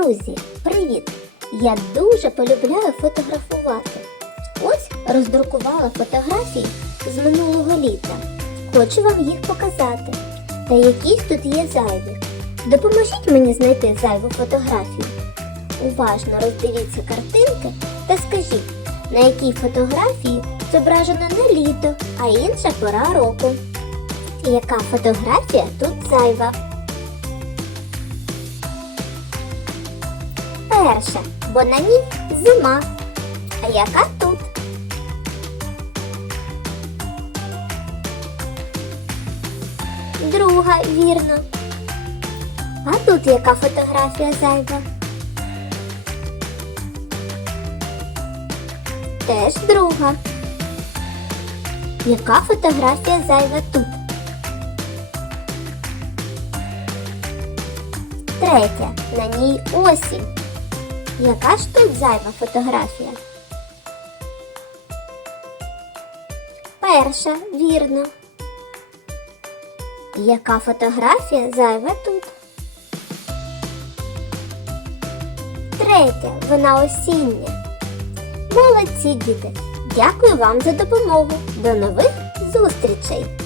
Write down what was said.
Друзі, привіт! Я дуже полюбляю фотографувати. Ось роздрукувала фотографії з минулого літа. Хочу вам їх показати. Та яких тут є зайві. Допоможіть мені знайти зайву фотографію. Уважно роздивіться картинки та скажіть, на якій фотографії зображено не літо, а інша пора року. Яка фотографія тут зайва? Перша, бо на ній зима. А яка тут? Друга, вірно. А тут яка фотографія зайва? Теж друга. Яка фотографія зайва тут? Третя. На ній осінь. Яка ж тут зайва фотографія? Перша, вірно. Яка фотографія зайва тут? Третя, вона осіння. Молодці, діти! Дякую вам за допомогу. До нових зустрічей!